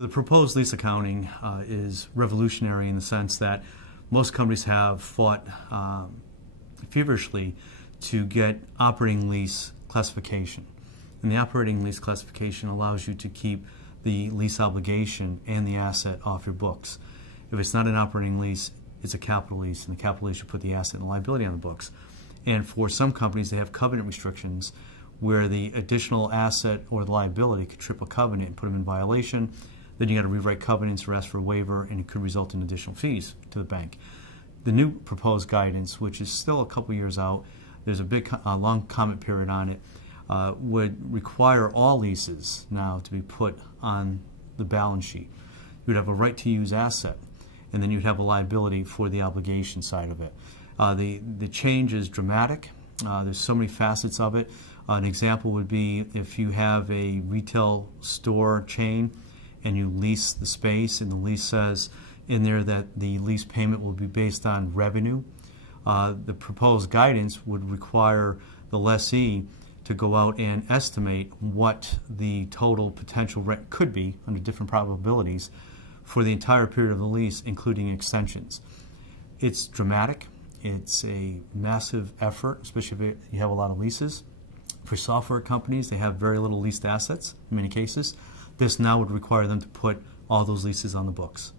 The proposed lease accounting is revolutionary in the sense that most companies have fought feverishly to get operating lease classification. And the operating lease classification allows you to keep the lease obligation and the asset off your books. If it's not an operating lease, it's a capital lease, and the capital lease should put the asset and liability on the books. And for some companies, they have covenant restrictions where the additional asset or the liability could trip a covenant and put them in violation. Then you got to rewrite covenants or ask for a waiver, and it could result in additional fees to the bank. The new proposed guidance, which is still a couple years out, there's a big, long comment period on it, would require all leases now to be put on the balance sheet. You would have a right to use asset, and then you'd have a liability for the obligation side of it. The change is dramatic. There's so many facets of it. An example would be if you have a retail store chain and you lease the space, and the lease says in there that the lease payment will be based on revenue. The proposed guidance would require the lessee to go out and estimate what the total potential rent could be under different probabilities for the entire period of the lease, including extensions. It's dramatic. It's a massive effort, especially if you have a lot of leases. For software companies, they have very little leased assets in many cases. This now would require them to put all those leases on the books.